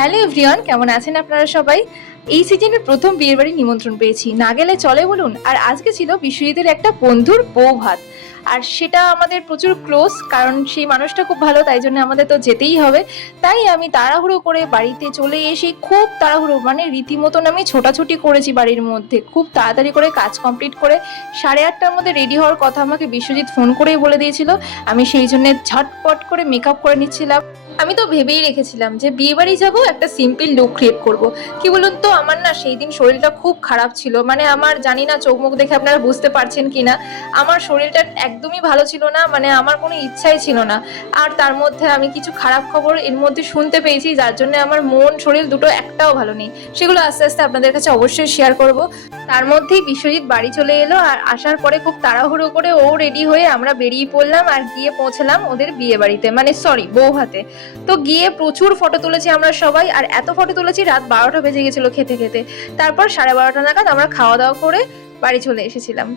Hello everyone, কেমন আছেন আপনারা সবাই? এই সিজনের প্রথম বিয়ের বাড়ি নিমন্ত্রণ পেয়েছি, না গেলে চলে বলুন। আর আজকে ছিল বিশ্বজিতের একটা বন্ধুর বউ ভাত, আর সেটা আমাদের প্রচুর ক্লোজ, কারণ সেই মানুষটা খুব ভালো, তাই জন্য আমাদের তো যেতেই হবে। তাই আমি তাড়াহুড়ো করে বাড়িতে চলে এসে খুব তাড়াহুড়ো, মানে রীতিমতন আমি ছোটাছুটি করেছি বাড়ির মধ্যে, খুব তাড়াতাড়ি করে কাজ কমপ্লিট করে 8:30টার মধ্যে রেডি হওয়ার কথা আমাকে বিশ্বজিৎ ফোন করেই বলে দিয়েছিল। আমি সেই জন্য ঝটপট করে মেকআপ করে নিচ্ছিলাম। আমি তো ভেবেই রেখেছিলাম যে বিয়ে বাড়ি যাবো, একটা সিম্পল লুক ক্রিয়েট করব। কি বলুন তো, আমার না সেই দিন শরীরটা খুব খারাপ ছিল, মানে আমার জানি না চোখ মুখ দেখে আপনারা বুঝতে পারছেন কিনা, আমার শরীরটা একদমই ভালো ছিল না, মানে আমার কোনো ইচ্ছাই ছিল না। আর তার মধ্যে আমি কিছু খারাপ খবর এর মধ্যে শুনতে পেয়েছি, যার জন্য আমার মন শরীর দুটো একটাও ভালো নেই। সেগুলো আস্তে আস্তে আপনাদের কাছে অবশ্যই শেয়ার করব। তার মধ্যেই বিশ্বজিৎ বাড়ি চলে এলো, আর আসার পরে খুব তাড়াহুড়ো করে ও রেডি হয়ে আমরা বেরিয়ে পড়লাম আর গিয়ে পৌঁছলাম ওদের বিয়ে বাড়িতে, মানে সরি, বউ হাতে। তো গিয়ে প্রচুর ফটো তুলেছি আমরা সবাই, আর এত ফটো তুলেছি রাত 12টা বেজে গেছিল খেতে খেতে। তারপর 12:30 নাগাদ আমরা খাওয়া দাওয়া করে বাড়ি চলে এসেছিলাম।